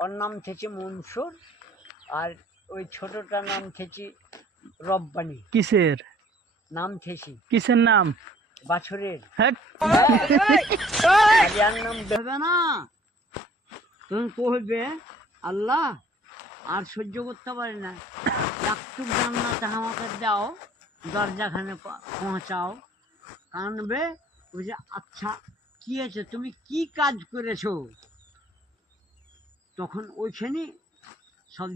ওর নাম থেকে মনসুর আর ওই ছোটটার নাম থেকে রব্বানি। কিসের? নাম থেছি কিসের নাম? বাছরের। হ্যাঁ। আর নাম দেবে না। তুমি কহবে আল্লাহ আর সহ্য করতে পারি না। একটু জান্নাতে আমাকে দাও দরজাখানে পৌঁছাও। কানবে ওই যে আচ্ছা কি আছে তুমি কি কাজ করেছ? তখন ওইখানে সব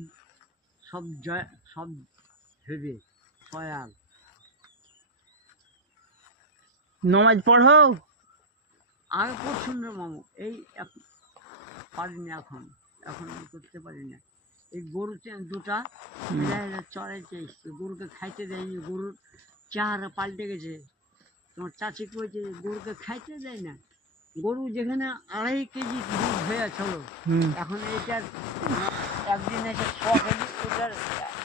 সব জয় সব ভেবে সয়াল। নমাজ পড়ো? আগে করছুন রে মামু এই পারিনি এখন এখন আমি করতে পারি না এই গরু দুটা চড়াইতে এসছে গরুকে খাইতে দেয়নি গরুর চেহারা পাল্টে গেছে। তোমার চাচি কয়েছে গরুকে খাইতে দেয় না। গরু যেখানে আড়াই কেজি দুধ হয়েছিল হুম। এখন এইটার একদিন এসে ছ কেজি ওটার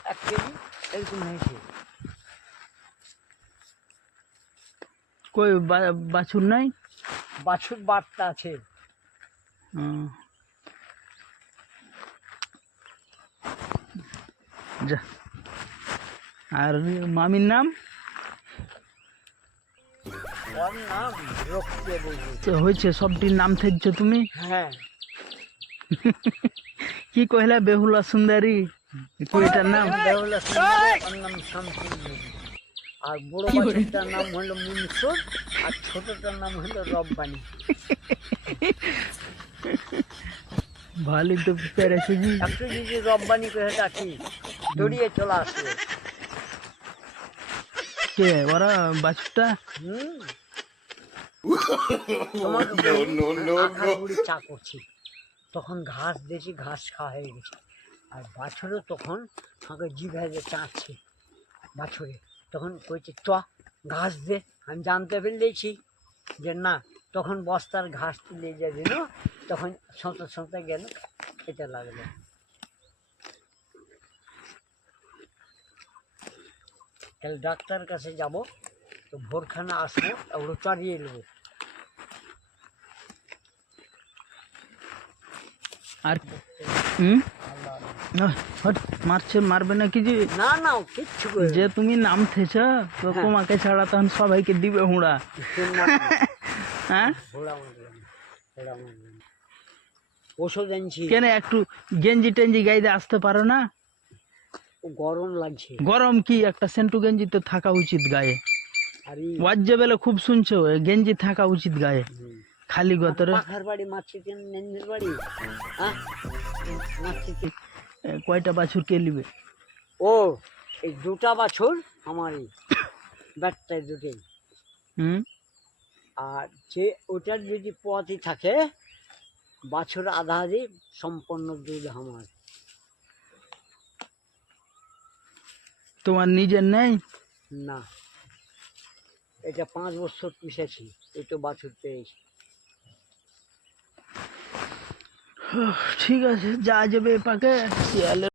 এক কেজি এরকম হয়েছে। কই বাছুর নাই? বাছুর বার্তা আছে। যা। আর মামির নাম? তো হয়েছে সবটির নাম থেকছো তুমি? হ্যাঁ। কি কহিলা বেহুলা সুন্দরী? কি এটার নাম। সুন্দরী, দেবী। আর বড় বাচ্চাটার নাম হলো মুনসুর আর ছোটটার নাম হলো রব্বানি। ভালোই তো পেরেছে জি একটু যদি রব্বানি করে ডাকি দড়িয়ে চলে আসবে। কে ওরা বাছুরটা হুম। চা করছি। তখন ঘাস দেখি ঘাস খাওয়া হয়ে গেছে। আর বাছুরও তখন আমাকে জিভে চাচ্ছে বাছুরে। তখন কইছে চ ঘাস দে আমি জানতে পেরেছি যে না। তখন বস্তার ঘাস তুলে যে দিল তখন সঁতে সঁতে গেল খেতে লাগল। তাহলে ডাক্তার কাছে যাব। তো ভোরখানা আসব ওগুলো চড়িয়ে নেব। আর হুম? মারছে মারবে না কি যে? না না কিচ্ছু যে তুমি নাম থেছ তো হ্যাঁ। তোমাকে ছাড়া তখন সবাইকে দিবে হুঁড়া। হ্যাঁ। ওষুধ আনছি কেন একটু গেঞ্জি টেঞ্জি গাইতে আসতে পারো না? গরম লাগছে। গরম কি? একটা সেন্টু গেঞ্জি তো থাকা উচিত গায়ে। আর। এই ওয়াজ্জে বেলে খুব শুনছো গেঞ্জি থাকা উচিত গায়ে। খালি গতরে কয়টা বাছুর কে নিবে? ও এই দুটা বাছুর আমারই। ব্যাটটায় দুটোই। হুম? আর যে ওটার যদি পথই থাকে বাছুর আধা আধি সম্পন্ন দুধ আমার। তোমার নিজের নেই? না। এটা পাঁচ বছর পুষেছি এই তো বাছুর পেয়েছি ঠিক আছে যা যাবে পাকে শিয়ালে